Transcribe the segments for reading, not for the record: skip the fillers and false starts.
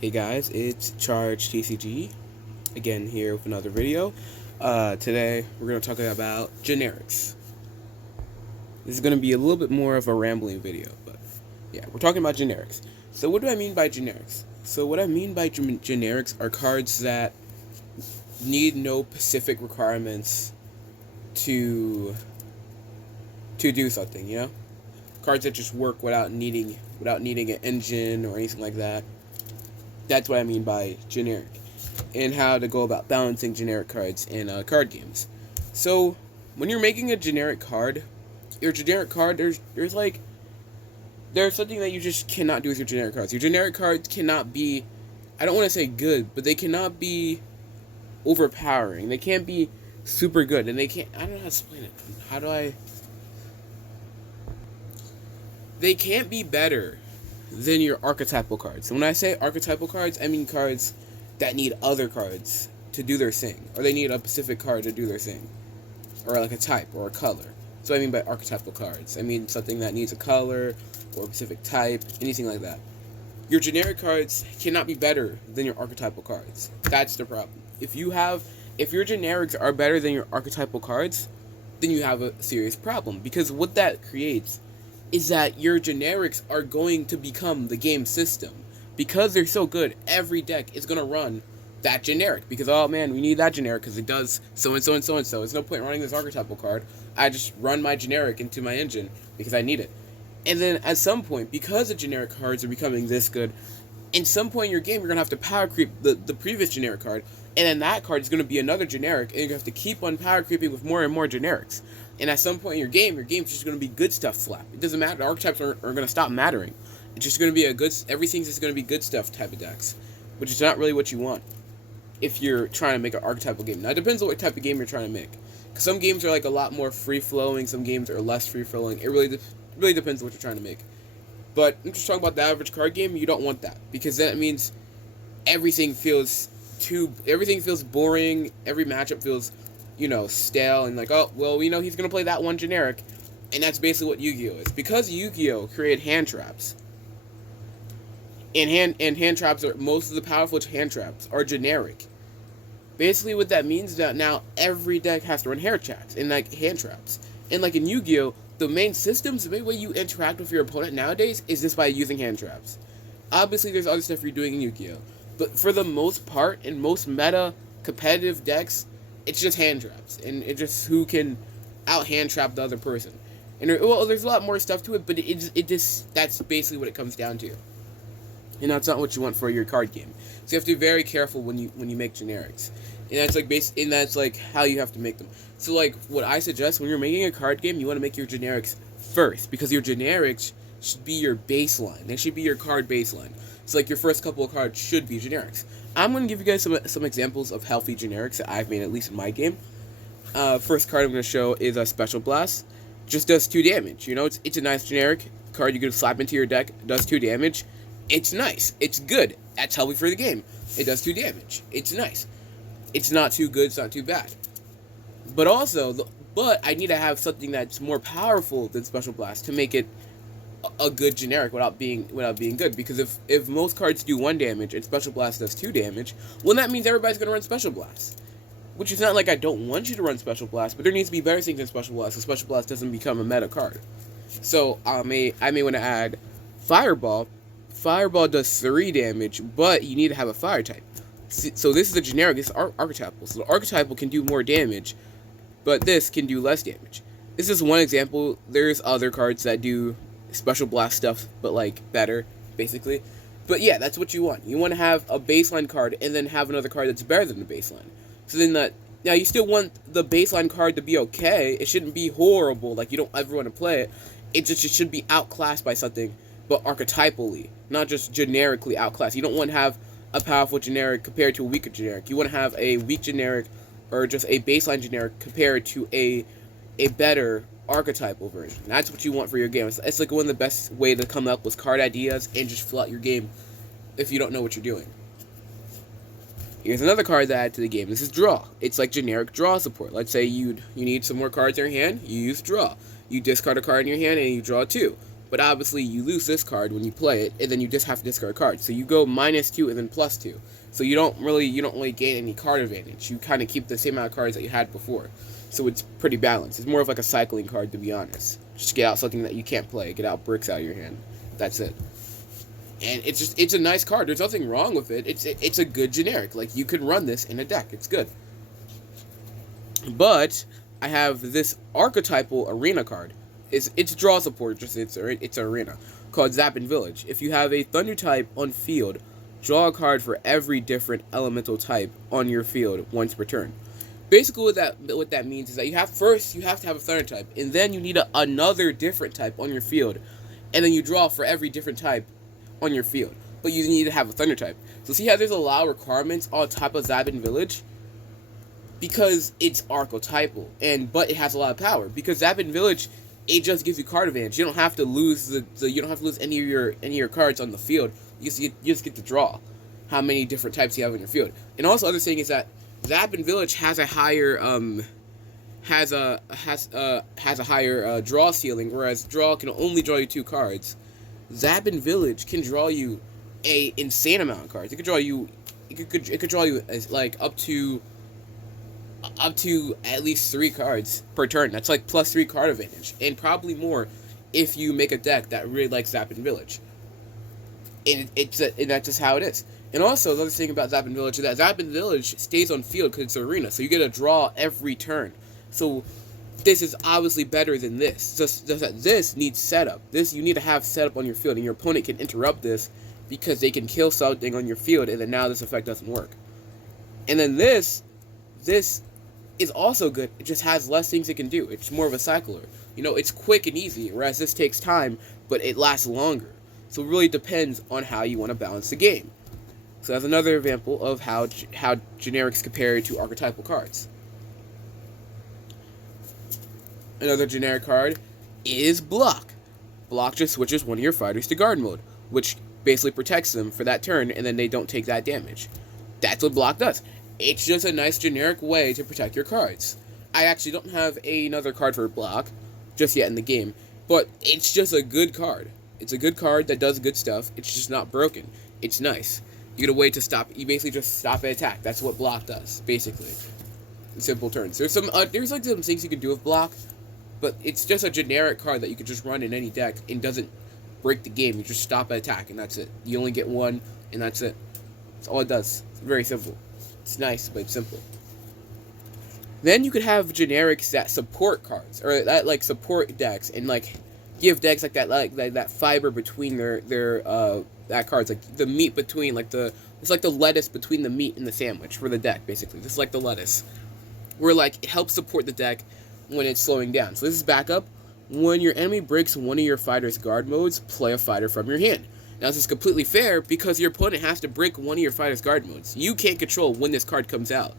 Hey guys, it's Charge TCG again here with another video. Today we're going to talk about generics. This is going to be a little bit more of a rambling video, but yeah, we're talking about generics. So what do I mean by generics? So what I mean by generics are cards that need no specific requirements to do something, you know? Cards that just work without needing an engine or anything like that. That's what I mean by generic, and how to go about balancing generic cards in card games. So, when you're making a generic card, your generic card, there's something that you just cannot do with your generic cards. Your generic cards cannot be, I don't want to say good, but they cannot be overpowering. They can't be super good, and I don't know how to explain it. They can't be better than your archetypal cards. And when I say archetypal cards, I mean cards that need other cards to do their thing, or they need a specific card to do their thing, or like a type or a color. So I mean by archetypal cards, I mean something that needs a color or a specific type, anything like that. Your generic cards cannot be better than your archetypal cards. That's the problem. If your generics are better than your archetypal cards, then you have a serious problem, because what that creates is that your generics are going to become the game system. Because they're so good, every deck is going to run that generic. Because, oh man, we need that generic because it does so and so and so and so. There's no point in running this archetypal card. I just run my generic into my engine because I need it. And then at some point, because the generic cards are becoming this good, in some point in your game, you're going to have to power creep the previous generic card. And then that card is going to be another generic, and you're going to have to keep on power creeping with more and more generics. And at some point in your game's just going to be good stuff slap. It doesn't matter. The archetypes are going to stop mattering. It's just going to be everything's just going to be good stuff type of decks, which is not really what you want if you're trying to make an archetypal game. Now, it depends on what type of game you're trying to make. Because some games are like a lot more free-flowing, some games are less free-flowing. It really depends on what you're trying to make. But I'm just talking about the average card game. You don't want that, because then it means everything feels boring. Every matchup feels, stale, and like, oh, well, we know he's going to play that one generic, and that's basically what Yu-Gi-Oh! Is. Because Yu-Gi-Oh! Created hand traps, and hand traps are, most of the powerful hand traps are generic. Basically what that means is that now every deck has to run hand traps, and hand traps. And like in Yu-Gi-Oh!, the main way you interact with your opponent nowadays is just by using hand traps. Obviously, there's other stuff you're doing in Yu-Gi-Oh! But for the most part, in most meta competitive decks, it's just hand traps, and it's just who can out hand trap the other person. And there's a lot more stuff to it, but that's basically what it comes down to. And that's not what you want for your card game. So you have to be very careful when you make generics, and that's like how you have to make them. So like what I suggest when you're making a card game, you want to make your generics first, because your generics should be your baseline. They should be your card baseline. So like your first couple of cards should be generics. I'm going to give you guys some examples of healthy generics that I've made, at least in my game. First card I'm going to show is a Special Blast. Just does 2 damage. It's a nice generic card you can slap into your deck. Does 2 damage. It's nice. It's good. That's healthy for the game. It does 2 damage. It's nice. It's not too good. It's not too bad. But I need to have something that's more powerful than Special Blast to make it a good generic without being good. Because if most cards do 1 damage and Special Blast does 2 damage, well, that means everybody's going to run Special Blast. Which is not like I don't want you to run Special Blast, but there needs to be better things than Special Blast, so Special Blast doesn't become a meta card. So I may want to add Fireball. Fireball does 3 damage, but you need to have a fire type. So this is a generic, this is Archetypal. So the Archetypal can do more damage, but this can do less damage. This is one example. There's other cards that do Special Blast stuff, but like better, basically. But yeah, that's what you want. You want to have a baseline card and then have another card that's better than the baseline. So then now you still want the baseline card to be okay. It shouldn't be horrible, like you don't ever want to play it. It should be outclassed by something, but archetypally, not just generically outclassed. You don't want to have a powerful generic compared to a weaker generic. You want to have a weak generic or just a baseline generic compared to a better archetypal version. That's what you want for your game. It's like one of the best way to come up with card ideas and just flood your game if you don't know what you're doing. Here's another card to add to the game. This is Draw. It's like generic draw support. Let's say you need some more cards in your hand. You use Draw. You discard a card in your hand and you draw 2. but obviously you lose this card when you play it, and then you just have to discard cards. So you go -2 and then +2. So you don't really gain any card advantage. You kind of keep the same amount of cards that you had before. So it's pretty balanced. It's more of like a cycling card, to be honest. Just get out something that you can't play. Get out bricks out of your hand. That's it. And it's a nice card. There's nothing wrong with it. It's a good generic. Like, you could run this in a deck. It's good. But I have this archetypal arena card. It's draw support, just it's arena, called Zappin' Village. If you have a thunder type on field, draw a card for every different elemental type on your field once per turn. Basically, what that means is that you have to have a thunder type, and then you need another different type on your field, and then you draw for every different type on your field. But you need to have a thunder type. So see how there's a lot of requirements on top of Zappin' Village? Because it's archetypal, but it has a lot of power. Because Zappin' Village, it just gives you card advantage. You don't have to lose you don't have to lose any of your cards on the field. You just get to draw how many different types you have on your field. And also, other thing is that Zappin' Village has a higher higher draw ceiling, whereas draw can only draw you 2 cards. Zappin' Village can draw you a insane amount of cards. It could draw you like up to at least 3 cards per turn. That's like +3 card advantage, and probably more if you make a deck that really likes Zappin' Village. And that's just how it is. And also, the other thing about Zappin' Village is that Zappin' Village stays on field because it's an arena, so you get a draw every turn. So this is obviously better than this. Just that this needs setup. You need to have setup on your field, and your opponent can interrupt this because they can kill something on your field, and then now this effect doesn't work. And then this is also good. It just has less things it can do. It's more of a cycler. It's quick and easy, whereas this takes time, but it lasts longer. So it really depends on how you want to balance the game. So that's another example of how generics compare to archetypal cards. Another generic card is Block. Block just switches one of your fighters to guard mode, which basically protects them for that turn, and then they don't take that damage. That's what Block does. It's just a nice generic way to protect your cards. I actually don't have another card for Block just yet in the game, but it's just a good card. It's a good card that does good stuff. It's just not broken. It's nice. You get a way to stop. You basically just stop an attack. That's what Block does, basically. In simple terms. There's some things you can do with Block, but it's just a generic card that you could just run in any deck and doesn't break the game. You just stop an attack, and that's it. You only get one, and that's it. That's all it does. It's very simple. It's nice, but it's simple. Then you could have generics that support cards, or that like support decks, and like give decks like that fiber between their that cards, like the meat between it's like the lettuce between the meat and the sandwich for the deck, basically. This is like the lettuce, where like it helps support the deck when it's slowing down. So this is backup. When your enemy breaks one of your fighter's guard modes, play a fighter from your hand. Now this is completely fair because your opponent has to break one of your fighter's guard modes. You can't control when this card comes out,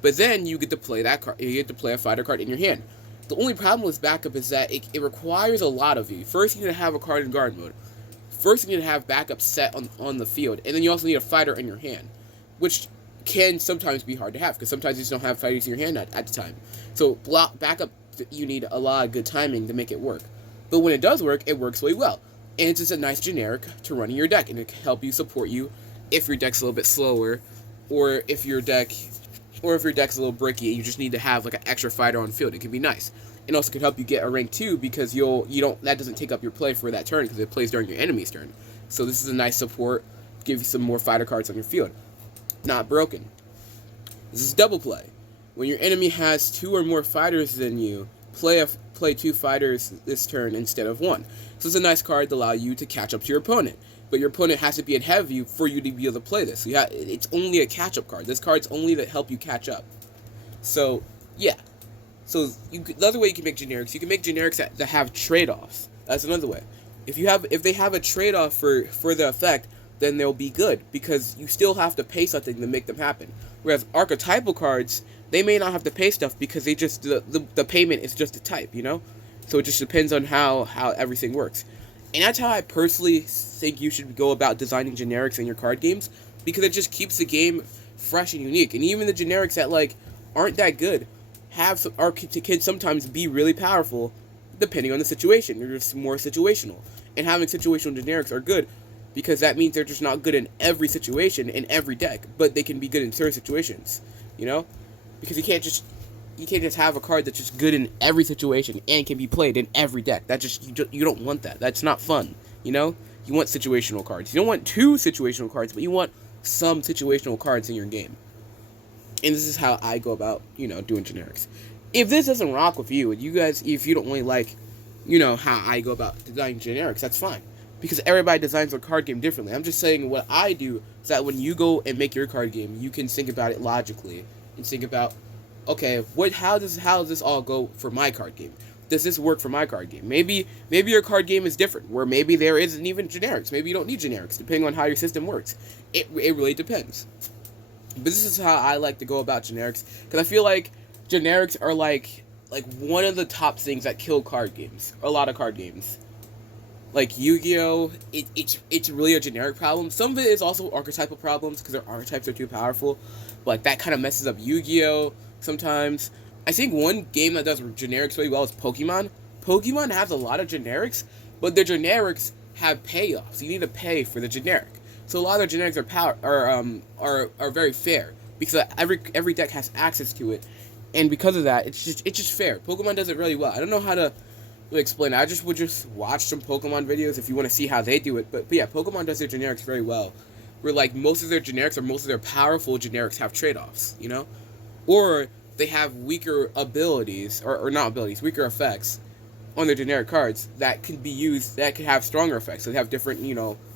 but then you get to play that card. You get to play a fighter card in your hand. The only problem with backup is that it requires a lot of you. First, you need to have a card in guard mode. First, you need to have backup set on the field, and then you also need a fighter in your hand, which can sometimes be hard to have because sometimes you just don't have fighters in your hand at the time. So backup, you need a lot of good timing to make it work. But when it does work, it works really well. And it's just a nice generic to run in your deck, and it can help you support you if your deck's a little bit slower, or if your deck's a little bricky and you just need to have like an extra fighter on field. It can be nice. It also can help you get a rank 2 because that doesn't take up your play for that turn because it plays during your enemy's turn. So this is a nice support, give you some more fighter cards on your field. Not broken. This is double play. When your enemy has 2 or more fighters than you, play 2 fighters this turn instead of 1. So it's a nice card to allow you to catch up to your opponent. But your opponent has to be ahead of you for you to be able to play this. So it's only a catch-up card. This card's only to help you catch up. So, yeah. So the other way you can make generics, you can make generics that have trade-offs. That's another way. If they have a trade-off for the effect, then they'll be good because you still have to pay something to make them happen. Whereas archetypal cards, they may not have to pay stuff because they just the payment is just a type, So it just depends on how everything works. And that's how I personally think you should go about designing generics in your card games, because it just keeps the game fresh and unique. And even the generics that aren't that good can sometimes be really powerful depending on the situation. They're just more situational. And having situational generics are good because that means they're just not good in every situation, in every deck, but they can be good in certain situations, you know? Because you can't just have a card that's just good in every situation and can be played in every deck. That just you don't want that. That's not fun, you know? You want situational cards. You don't want two situational cards, but you want some situational cards in your game. And this is how I go about, doing generics. If this doesn't rock with you, if you don't really like, how I go about designing generics, that's fine. Because everybody designs their card game differently. I'm just saying what I do is that when you go and make your card game, you can think about it logically and think about, okay, how does this all go for my card game? Does this work for my card game? Maybe your card game is different, where maybe there isn't even generics. Maybe you don't need generics, depending on how your system works. It really depends. But this is how I like to go about generics, because I feel like generics are like one of the top things that kill card games, a lot of card games. Like Yu-Gi-Oh, it's really a generic problem. Some of it is also archetypal problems, because their archetypes are too powerful. But that kind of messes up Yu-Gi-Oh sometimes. I think one game that does generics really well is Pokemon. Pokemon has a lot of generics, but their generics have payoffs. You need to pay for the generic. So a lot of their generics are very fair, because every deck has access to it, and because of that, it's just fair. Pokemon does it really well. I don't know how to really explain it. I would just watch some Pokemon videos if you want to see how they do it. But yeah, Pokemon does their generics very well. Where like most of their generics or most of their powerful generics have trade-offs, or they have weaker abilities or not abilities, weaker effects on their generic cards that can be used, that can have stronger effects. So they have different,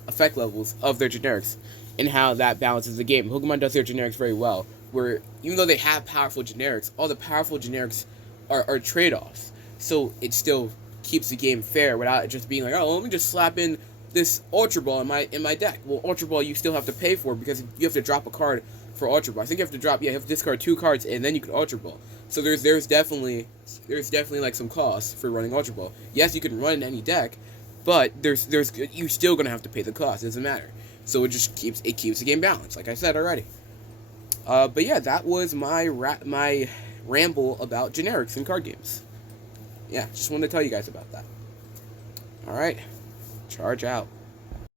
effect levels of their generics, and how that balances the game. Pokemon does their generics very well, where even though they have powerful generics, all the powerful generics are trade-offs. So it still keeps the game fair without it just being like, oh, let me just slap in this Ultra Ball in my deck. Well, Ultra Ball you still have to pay for, because you have to drop a card for Ultra Ball. I think you have to discard 2 cards and then you can Ultra Ball. So there's definitely like some costs for running Ultra Ball. Yes, you can run in any deck, but you're still gonna have to pay the cost. It doesn't matter. So it keeps the game balanced, like I said already. But yeah, that was my ramble about generics in card games. Yeah, just wanted to tell you guys about that. All right, charge out.